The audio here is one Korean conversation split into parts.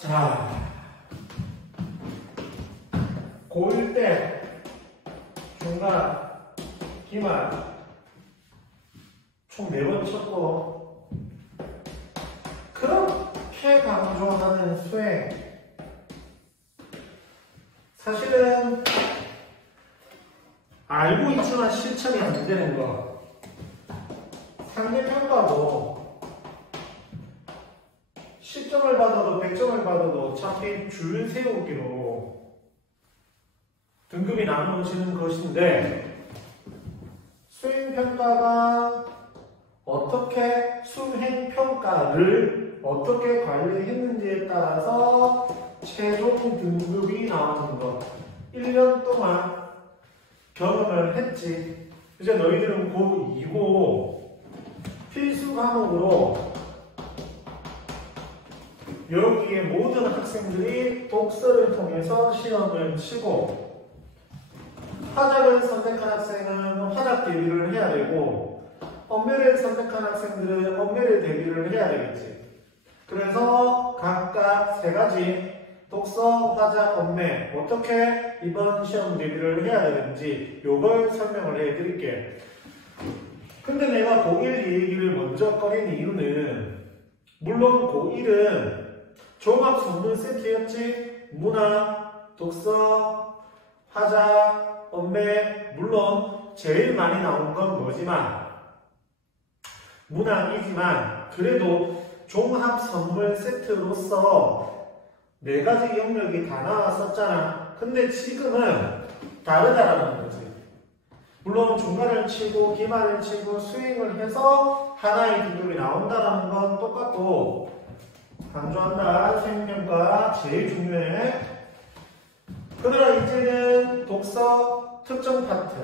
자, 고1 때 중간, 기말 총 4번 쳤고 그렇게 강조하는 수행 사실은 알고 있지만 실천이 안 되는 거 상대평가도 10점을 받아도 100점을 받아도 어차피 줄 세우기로 등급이 나눠지는 것인데 수행평가가 어떻게 수행평가를 어떻게 관리했는지에 따라서 최종 등급이 나오는 것 1년 동안 경험을 했지. 이제 너희들은 고2고 필수 과목으로 여기에 모든 학생들이 독서를 통해서 시험을 치고 화작을 선택한 학생은 화작 대비를 해야 되고 언매를 선택한 학생들은 언매를 대비를 해야 되겠지. 그래서 각각 3가지 독서, 화작, 언매 어떻게 이번 시험 대비를 해야 되는지 요걸 설명을 해드릴게. 근데 내가 고1 얘기를 먼저 꺼낸 이유는 물론 고1은 종합 선물 세트였지. 문학, 독서, 화작, 언매 물론 제일 많이 나온 건 뭐지만 문학이지만 그래도 종합 선물 세트로서 4가지 영역이 다 나왔었잖아. 근데 지금은 다르다라는 거지. 물론 중간을 치고 기말을 치고 수행을 해서 하나의 등급이 나온다는 건 똑같고 강조한다. 수행평가 제일 중요해. 그러나 이제는 독서 특정 파트,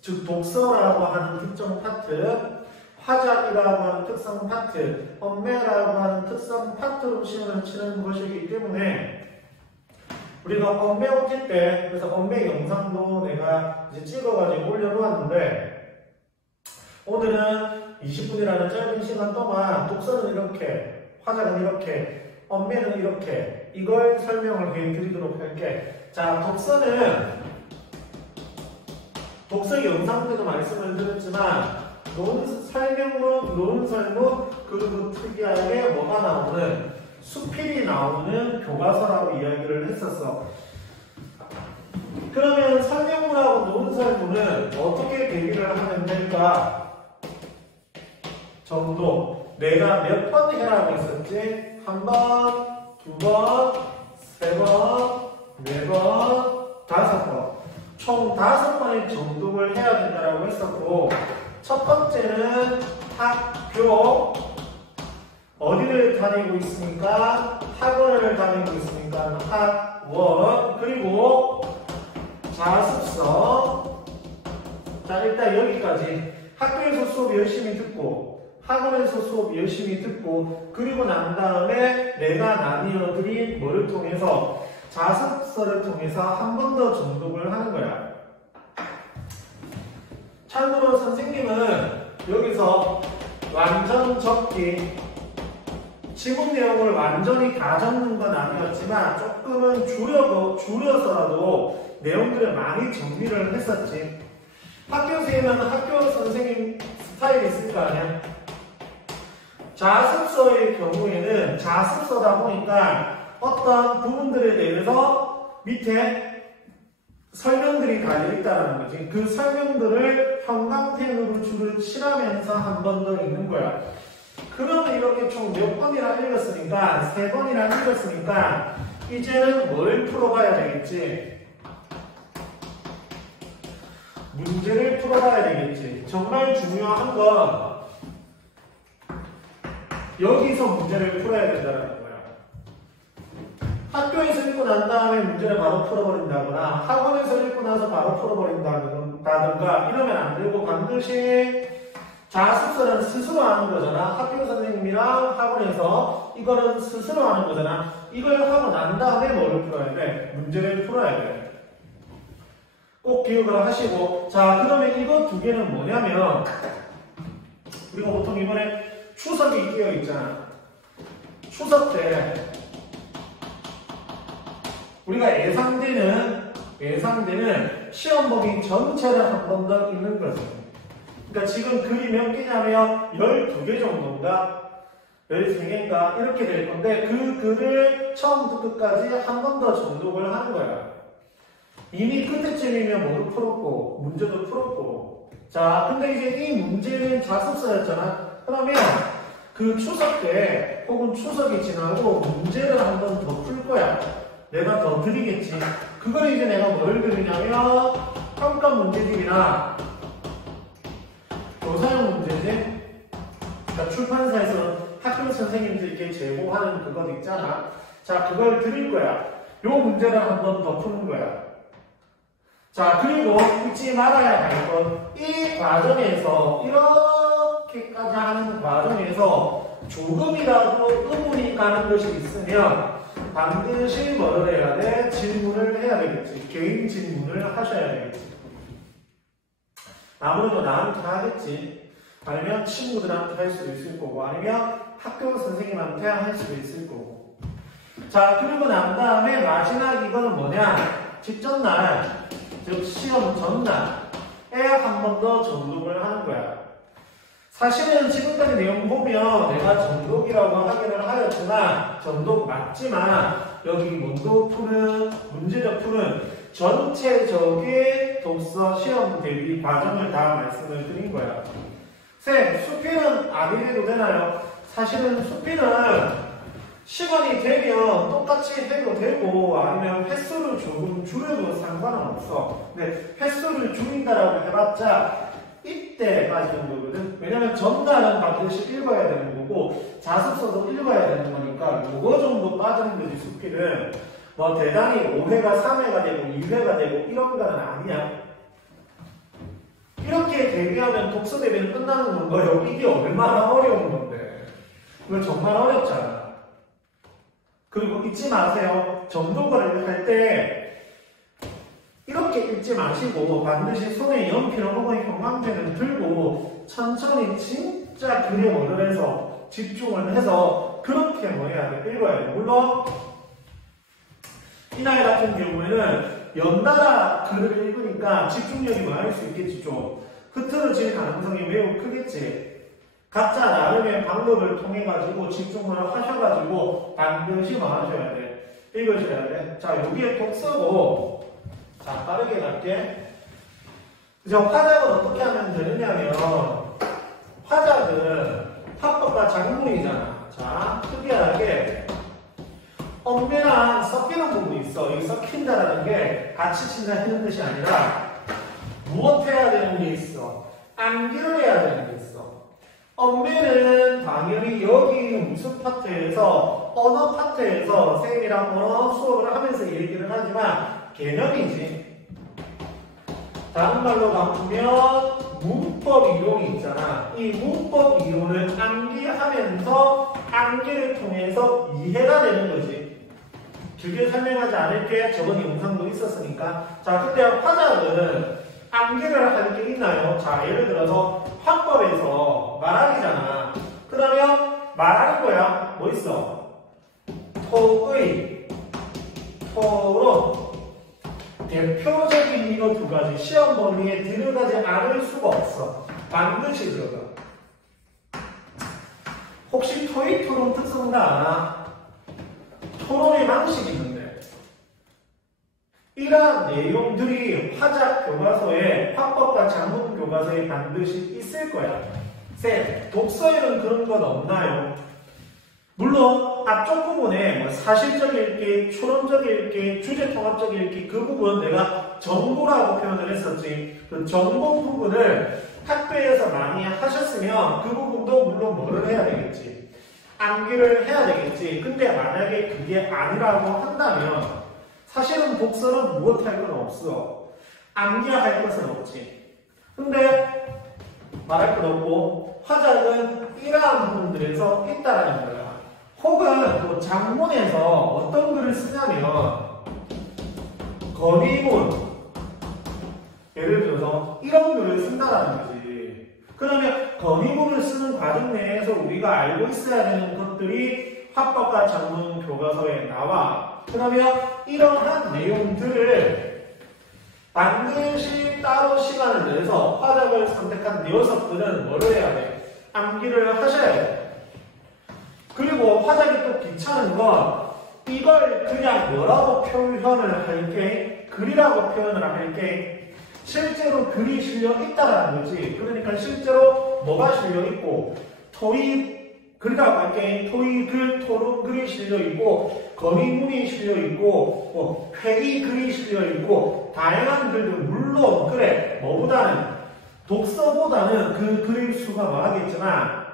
즉 독서라고 하는 특정 파트, 화작이라고 하는 특성 파트, 언매라고 하는 특성 파트로 시험을 치는 것이기 때문에 우리가 언매 OT 때 그래서 언매 영상도 내가 이제 찍어가지고 올려놓았는데 오늘은 20분이라는 짧은 시간 동안 독서는 이렇게, 화작은 이렇게, 언매는 이렇게 이걸 설명을 해드리도록 할게. 자, 독서는 독서 영상 때도 말씀을 드렸지만 설명문, 논설문, 그리고 특이하게 뭐가 나오는 수필이 나오는 교과서라고 이야기를 했었어. 그러면 설명문하고 논설문은 어떻게 대비를 하면 될까? 정도 내가 몇 번 해라고 했었지? 1번, 2번, 3번, 4번, 5번 총 5번의 정독을 해야 된다고 했었고 첫 번째는 학교 어디를 다니고 있습니까? 학원을 다니고 있으니까 학원 그리고 자습서. 자, 일단 여기까지 학교에서 수업 열심히 듣고 학원에서 수업 열심히 듣고 그리고 난 다음에 내가 나뉘어드린 뭐를 통해서 자습서를 통해서 한 번 더 정독을 하는 거야. 참고로 선생님은 여기서 완전 적기 지문 내용을 완전히 다 적는 건 아니었지만 조금은 줄여서라도 내용들을 많이 정리를 했었지. 학교 선생님은 학교 선생님 스타일이 있을 거 아니야. 자습서의 경우에는 자습서다 보니까 어떤 부분들에 대해서 밑에 설명들이 달려있다는 거지. 그 설명들을 형광펜으로 줄을 칠하면서 한 번 더 읽는 거야. 그러면 이렇게 총 몇 번이나 읽었으니까 3번이나 읽었으니까 이제는 뭘 풀어봐야 되겠지? 문제를 풀어봐야 되겠지. 정말 중요한 건 여기서 문제를 풀어야 된다는 거야. 학교에서 읽고 난 다음에 문제를 바로 풀어버린다거나 학원에서 읽고 나서 바로 풀어버린다든가 이러면 안 되고 반드시 자습서는 스스로 하는 거잖아. 학교 선생님이랑 학원에서 이거는 스스로 하는 거잖아. 이걸 하고 난 다음에 뭐를 풀어야 돼? 문제를 풀어야 돼. 꼭 기억을 하시고. 자, 그러면 이거 2개는 뭐냐면 우리가 보통 이번에 추석이 끼어 있잖아. 추석 때 우리가 예상되는 시험 범위 전체를 한 번 더 읽는 거죠. 그러니까 지금 글이 몇 개냐면 12개 정도인가 13개인가 이렇게 될 건데 그 글을 처음부터 끝까지 한 번 더 정독을 하는 거야. 이미 그때쯤이면 모두 풀었고 문제도 풀었고 자 근데 이제 이 문제는 자습서였잖아. 그러면 그 추석 때 혹은 추석이 지나고 문제를 한 번 더 풀 거야. 내가 더 드리겠지. 그걸 이제 내가 뭘 드리냐면 평가 문제집이나 교사용 문제집 그러니까 출판사에서 학교 선생님들께 제공하는 그것 있잖아. 자 그걸 드릴 거야. 요 문제를 한 번 더 푸는 거야. 자 그리고 잊지 말아야 할 건 이 과정에서 이렇게까지 하는 과정에서 조금이라도 의문이 가는 것이 있으면 반드시 뭐를 해야 돼? 질문을 해야 되겠지. 개인 질문을 하셔야 되겠지. 아무래도 나한테 하겠지. 아니면 친구들한테 할 수도 있을 거고 아니면 학교 선생님한테 할 수도 있을 거고. 자 그리고 난 다음에 마지막 이거는 뭐냐? 직전날 즉 시험 전날에 한 번 더 정독을 하는 거야. 사실은 지금까지 내용 보면 내가 정독이라고 하기는 하였지만 정독 맞지만 여기 문도 푸는 문제적 푸는 전체적인 독서 시험 대비 과정을 다 말씀을 드린 거야. 쌤, 수필은 안 해도 되나요? 사실은 수필은 시간이 되면 똑같이 해도 되고 아니면 횟수를 조금 줄여도 상관은 없어. 근데 횟수를 줄인다라고 해봤자 이때까지 정도거든. 왜냐면 전날은 반드시 읽어야 되는 거고 자습서도 읽어야 되는 거니까 요거 정도 빠지는 거지. 수필은 뭐 대단히 5회가 3회가 되고 2회가 되고 이런 거는 아니야. 이렇게 대비하면 독서 대비는 끝나는 건가요? 이게 얼마나 어려운 건데. 이거 정말 어렵잖아. 그리고 잊지 마세요. 정독을 할 때 이렇게 읽지 마시고 반드시 손에 연필 혹은 형광펜을 들고 천천히 진짜 글에 뭐를 해서 집중을 해서 그렇게 뭐 해야 돼? 읽어야 돼. 물론 이날 같은 경우에는 연달아 글을 읽으니까 집중력이 많을 수 있겠지. 좀 흐트러질 가능성이 매우 크겠지. 각자 나름의 방법을 통해 가지고 집중을 하셔가지고 반드시 뭐 하셔야 돼? 읽으셔야 돼. 자, 여기에 독서고 자, 빠르게 갈게. 이제 화작은 어떻게 하면 되느냐면 화작은 합법과 작물이잖아. 자, 특이하게 엄밀한 섞이는 부분이 있어. 여기 섞인다라는 게 같이 친다 하는 뜻이 아니라 무엇 해야 되는 게 있어? 암기를 해야 되는 게 있어. 엄밀은 당연히 여기 무슨 파트에서 언어 파트에서 쌤이랑 언어 수업을 하면서 얘기를 하지만 개념이지. 다른 말로 바꾸면 문법 이론이 있잖아. 이 문법 이론을 암기하면서 암기를 통해서 이해가 되는 거지. 길게 설명하지 않을게. 저번 영상도 있었으니까. 자, 그때 화작은 암기를 할 게 있나요? 자, 예를 들어서 화법에서 말하기잖아. 그러면 말하는 거야. 뭐 있어? 토의, 토론. 대표적인 이거 두 가지 시험 범위에 들어가지 않을 수가 없어. 반드시 들어가. 혹시 토익 토론 특성도 아나? 토론의 방식이 있는데 이러한 내용들이 화작 교과서에 화법과 작문 교과서에 반드시 있을 거야. 쌤, 독서에는 그런 건 없나요? 물론 앞쪽 부분에 뭐 사실적 읽기, 추론적 읽기, 주제통합적 읽기 그 부분 내가 정보라고 표현을 했었지. 그 정보 부분을 학교에서 많이 하셨으면 그 부분도 물론 뭐를 해야 되겠지. 암기를 해야 되겠지. 근데 만약에 그게 아니라고 한다면 사실은 독서는 무엇할 건 없어. 암기할 것은 없지. 근데 말할 것 없고 화작은 이러한 부분들에서 있다라는 거야. 혹은 또 장문에서 어떤 글을 쓰냐면 건의문 예를 들어서 이런 글을 쓴다라는 거지. 그러면 건의문을 쓰는 과정 내에서 우리가 알고 있어야 되는 것들이 화법과 작문 교과서에 나와. 그러면 이러한 내용들을 반드시 따로 시간을 내서 화작을 선택한 녀석들은 뭐를 해야 돼? 암기를 하셔야 돼. 그리고 화작이 또 귀찮은 건 이걸 그냥 뭐라고 표현을 할게? 글이라고 표현을 할게? 실제로 글이 실려 있다라는 거지. 그러니까 실제로 뭐가 실려 있고 토익 글이라고 할게. 토익 글, 토론 글이 실려 있고 건의문이 실려 있고 뭐 회의 글이 실려 있고 다양한 글들 물론 그래 뭐보다는 독서보다는 그 글의 수가 많겠지만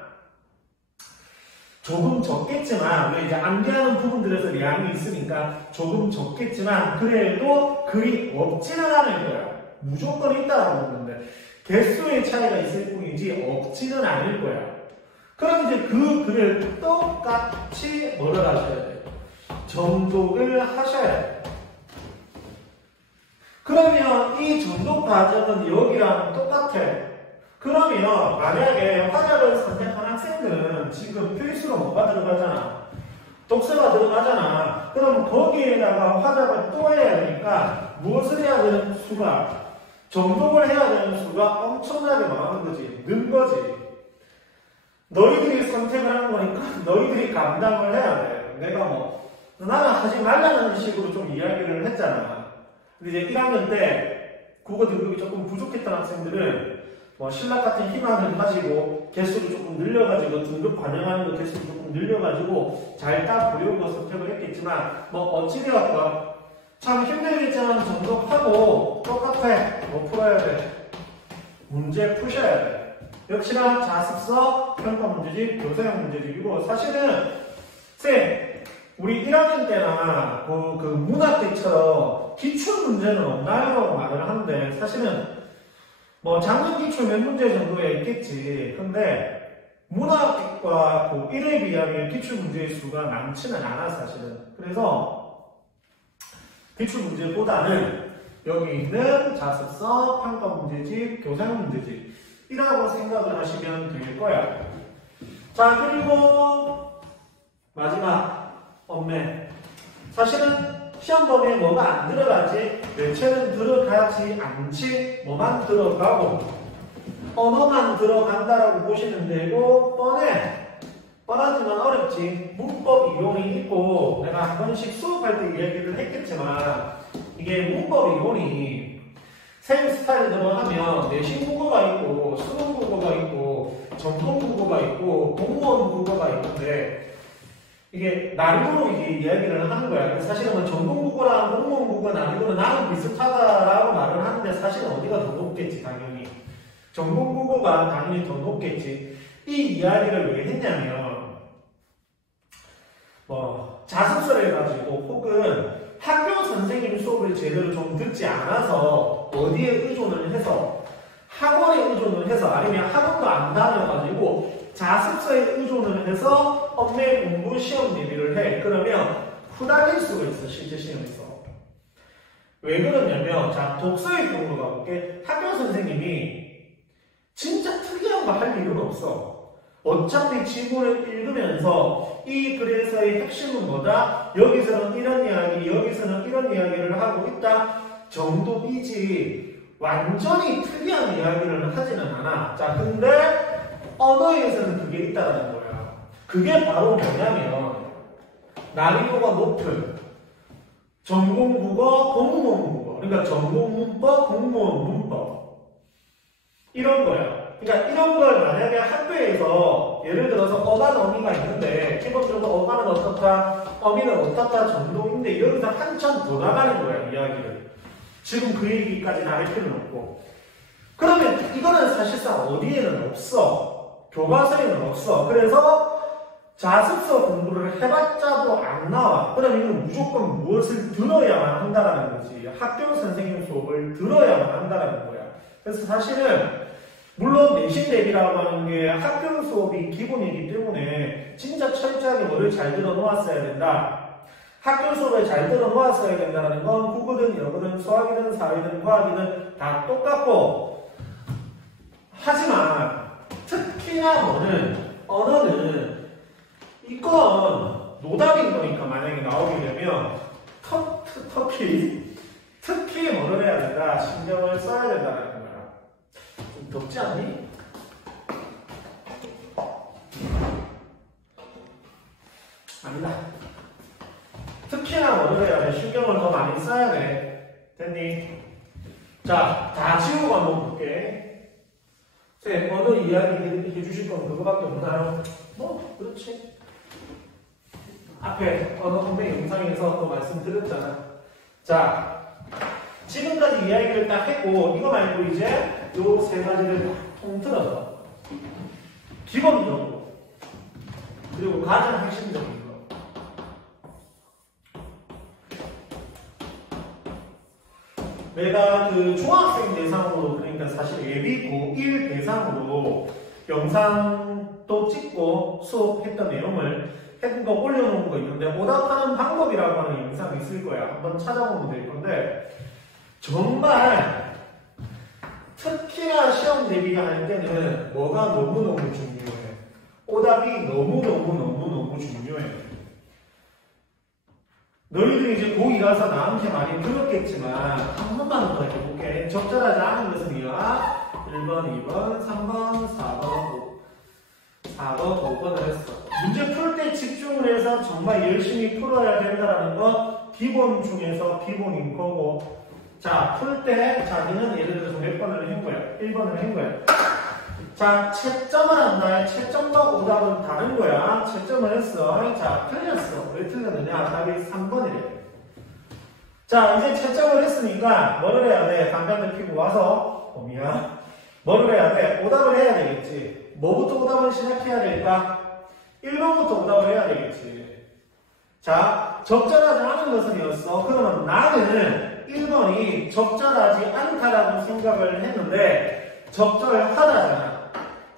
조금 적겠지만 왜 이제 암기하는 부분들에서 량이 있으니까 조금 적겠지만 그래도 글이 없지는 않을 거야. 무조건 있다라고 보는데 개수의 차이가 있을 뿐이지 없지는 않을 거야. 그럼 이제 그 글을 똑같이 뭐를 하셔야 돼? 정독을 하셔야 돼. 그러면 이 정독 과정은 여기랑 똑같아. 그러면 만약에 화작을 선택한 학생들은 지금 필수로 뭐가 들어가잖아? 독서가 들어가잖아. 그럼 거기에다가 화작을 또 해야 되니까 무엇을 해야 되는 수가? 정독을 해야 되는 수가 엄청나게 많은 거지. 는 거지. 너희들이 선택을 한 거니까 너희들이 감당을 해야 돼. 내가 뭐 나는 하지 말라는 식으로 좀 이야기를 했잖아. 근데 이제 1학년 때 국어 등급이 조금 부족했던 학생들은 뭐 신락 같은 희망을 가지고 개수를 조금 늘려가지고 등급 반영하는 거 개수를 조금 늘려가지고 잘 따보려고 선택을 했겠지만 뭐 어찌되었건 참 힘들겠지만 정독하고 똑같아. 뭐 풀어야 돼? 문제 푸셔야 돼. 역시나 자습서, 평가 문제집, 교사형 문제집이고 사실은 쌤 우리 1학년 때나 그 문학 때처럼 기출 문제는 없나요? 라고 말을 하는데 사실은 뭐 작년 기출 몇 문제 정도에 있겠지. 근데 문학과 그 1회 비하면 기출 문제의 수가 많지는 않아 사실은. 그래서 기출 문제보다는 여기 있는 자습서, 평가 문제집, 교사형 문제집이라고 생각을 하시면 될 거야. 자 그리고 마지막 엄매. 사실은 시험 범위에 뭐가 안 들어가지? 매체는 들어가지 않지? 뭐만 들어가고 언어만 들어간다라고 보시면 되고 뻔해. 뻔하지만 어렵지. 문법 이론이 있고 내가 한 번씩 수업할 때 이야기를 했겠지만 이게 문법 이론이 생 스타일대로 하면 내신 국어가 있고 수능 국어가 있고 전공 국어가 있고 공무원 국어가 있는데 이게 난이도로 이제 이야기를 하는 거야. 사실은 뭐 전공 국어랑 공무원 국어 난이도는 나는 비슷하다라고 말을 하는데 사실은 어디가 더 높겠지 당연히. 전공 국어가 당연히 더 높겠지. 이 이야기를 왜 했냐면 뭐 자습서를 해가지고 혹은 학교 선생님 수업을 제대로 좀 듣지 않아서 어디에 의존을 해서 학원에 의존을 해서 아니면 학원도 안 다녀가지고 자습서에 의존을 해서 엄매 공부 시험 대비를 해. 그러면 후달릴 수가 있어 실제 시험에서. 왜 그러냐면 자 독서의 경우로 가볼게. 학교 선생님이 진짜 특이한 거 할 일은 없어. 어차피 지문을 읽으면서 이 글에서의 핵심은 뭐다? 여기서는 이런 이야기, 여기서는 이런 이야기를 하고 있다 정도이지 완전히 특이한 이야기를 하지는 않아. 자, 근데 언어에서는 그게 있다는 거야. 그게 바로 뭐냐면 난이도가 높은 전공국어, 공무원 국어. 그러니까 전공문법, 공무원 문법. 이런 거야. 그러니까 이런 걸 만약에 학교에서 예를 들어서 어반 어미가 있는데 기본적으로 어반은 어떻다, 어미는 어떻다 정도인데 여기서 한참 더 나가는 거야 이야기를. 지금 그 얘기까지는 할 필요는 없고. 그러면 이거는 사실상 어디에는 없어. 교과서에는 없어. 그래서 자습서 공부를 해봤자도 안 나와. 그럼 이건 무조건 무엇을 들어야만 한다는 거지. 학교 선생님 수업을 들어야만 한다는 거야. 그래서 사실은 물론 내신 대비라고 하는 게 학교 수업이 기본이기 때문에 진짜 철저하게 뭐를 잘 들어 놓았어야 된다. 학교 수업을 잘 들어 놓았어야 된다는 건 국어든 영어든 수학이든 사회든 과학이든 다 똑같고, 하지만 특히나 언어는 이건 노답인 거니까 만약에 나오게 되면 특히 뭐를 해야 된다? 신경을 써야 된다는 거야. 좀 덥지 않니? 아니다. 특히나 뭐를 해야 돼? 신경을 더 많이 써야 돼. 됐니? 자, 다 지우고 한번 볼게. 쌤, 언어 이야기 해주실 건 그거밖에 없나요? 뭐, 그렇지. 앞에 언어 공부 영상에서 또 말씀드렸잖아. 자, 지금까지 이야기를 딱 했고, 이거 말고 이제 요 세 가지를 통틀어서 기본적으로 그리고 가장 핵심적인 거. 내가 그 중학생 대상으로, 그러니까 사실 예비 고1 대상으로 영상도 찍고 수업했던 내용을 했던 거 올려놓은 거 있는데, 오답하는 방법이라고 하는 영상이 있을 거야. 한번 찾아보면 될 건데, 정말 특히나 시험 대비가 할 때는 뭐가 너무너무 중요해. 오답이 너무너무 중요해. 너희들이 이제 고2 가서 나한테 많이 들었겠지만 한 번만 더 해볼게. 적절하지 않은 것은 이와 1번, 2번, 3번, 4번, 5번을 했어. 문제 풀 때 집중을 해서 정말 열심히 풀어야 된다는 거 기본 중에서 기본인 거고, 자, 풀 때 자기는 예를 들어서 몇 번을 한 거야? 1번을 한 거야. 자, 채점을 한다. 채점과 오답은 다른 거야. 채점을 했어. 자, 틀렸어. 왜 틀렸느냐? 답이 3번이래. 자, 이제 채점을 했으니까 뭐를 해야 돼? 강단을 피고 와서 뭐를 해야 돼? 오답을 해야 되겠지. 뭐부터 오답을 시작해야 될까? 1번부터 오답을 해야 되겠지. 자, 적절하지 않은 것은이었어. 그러면 나는 1번이 적절하지 않다라고 생각을 했는데 적절하다잖아.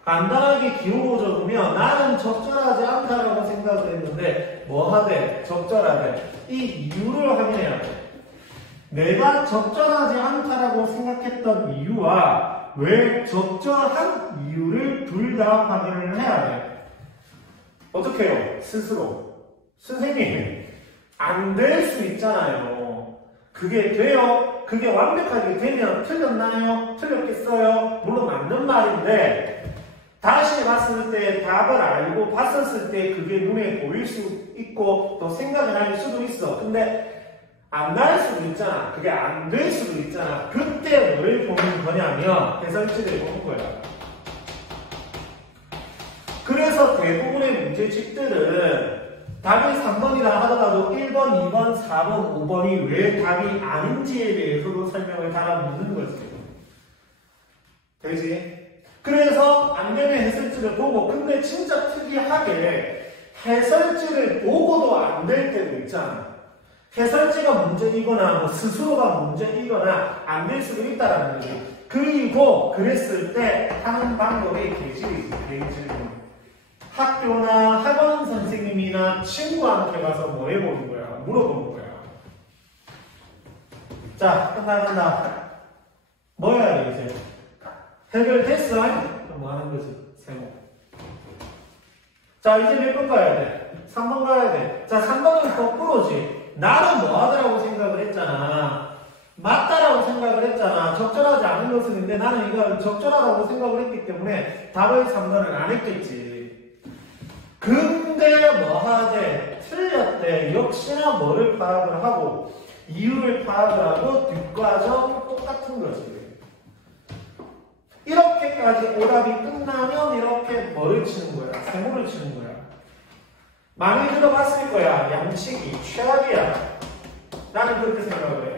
간단하게 기호로 적으면 나는 적절하지 않다라고 생각을 했는데 뭐 하되? 적절하되. 이 이유를 확인해야 돼. 내가 적절하지 않다라고 생각했던 이유와 왜 적절한 이유를 둘 다 확인을 해야 돼. 어떻게 해요? 스스로. 선생님, 안 될 수 있잖아요. 그게 돼요? 그게 완벽하게 되면 틀렸나요? 틀렸겠어요? 물론 맞는 말인데 다시 봤을 때 답을 알고 봤었을 때 그게 눈에 보일 수 있고 또 생각을 할 수도 있어. 근데 안 날 수도 있잖아. 그게 안 될 수도 있잖아. 그때 뭘 보는 거냐면 해설지를 보는 거야. 그래서 대부분의 문제집들은 답이 3번이라 하더라도 1번, 2번, 4번, 5번이 왜 답이 아닌지에 대해서도 설명을 달아놓는 거지. 되지? 그래서 안 되면 해설지를 보고, 근데 진짜 특이하게 해설지를 보고도 안 될 때도 있잖아. 해설지가 문제이거나 뭐 스스로가 문제이거나 안 될 수도 있다라는 거지. 그리고 그랬을 때 하는 방법이 계질이지. 학교나 학원 선생님이나 친구한테 가서 뭐 해보는 거야? 물어보는 거야. 자, 끝나간다. 뭐 해야 돼, 이제? 해결됐어? 그럼 뭐 하는 거지? 세모. 자, 이제 몇 번 가야 돼? 3번 가야 돼. 자, 3번은 거꾸로지. 나는 뭐 하더라고 생각을 했잖아. 맞다라고 생각을 했잖아. 적절하지 않은 것인데 나는 이걸 적절하다고 생각을 했기 때문에 답의 3번을 안 했겠지. 근데 뭐 하되? 틀렸대. 역시나 뭐를 파악을 하고 이유를 파악을 하고 뒷과정 똑같은 거지. 이렇게까지 오답이 끝나면 이렇게 뭐를 치는 거야? 세모를 치는 거야. 많이 들어봤을 거야. 양치기 최악이야. 나는 그렇게 생각을 해.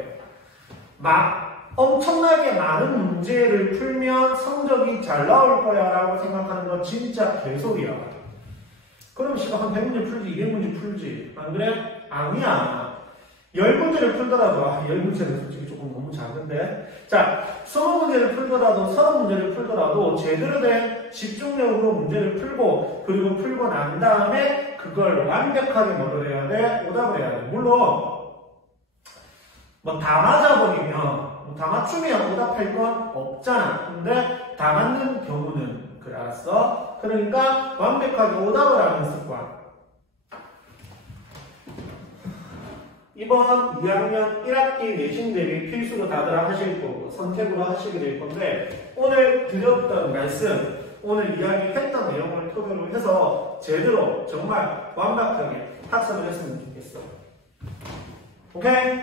엄청나게 많은 문제를 풀면 성적이 잘 나올 거야 라고 생각하는 건 진짜 개소리야. 그럼 시간 한 100문제 풀지, 200문제 풀지. 안 그래? 아니야. 10문제를 풀더라도, 10문제는 솔직히 조금 너무 작은데. 자, 20문제를 풀더라도, 30문제를 풀더라도, 제대로 된 집중력으로 문제를 풀고, 그리고 풀고 난 다음에, 그걸 완벽하게 뭐를 해야 돼? 오답을 해야 돼. 물론, 뭐 다 맞아버리면, 다 맞추면 오답할 건 없잖아. 근데 다 맞는 경우는, 그래, 알았어? 그러니까 완벽하게 오답을 하는 습관. 이번 2학년 1학기 내신 대비 필수로 다들 하실 거고 선택으로 하시게 될 건데 오늘 드렸던 말씀 오늘 이야기했던 내용을 토대로 해서 제대로 정말 완벽하게 학습을 했으면 좋겠어. 오케이?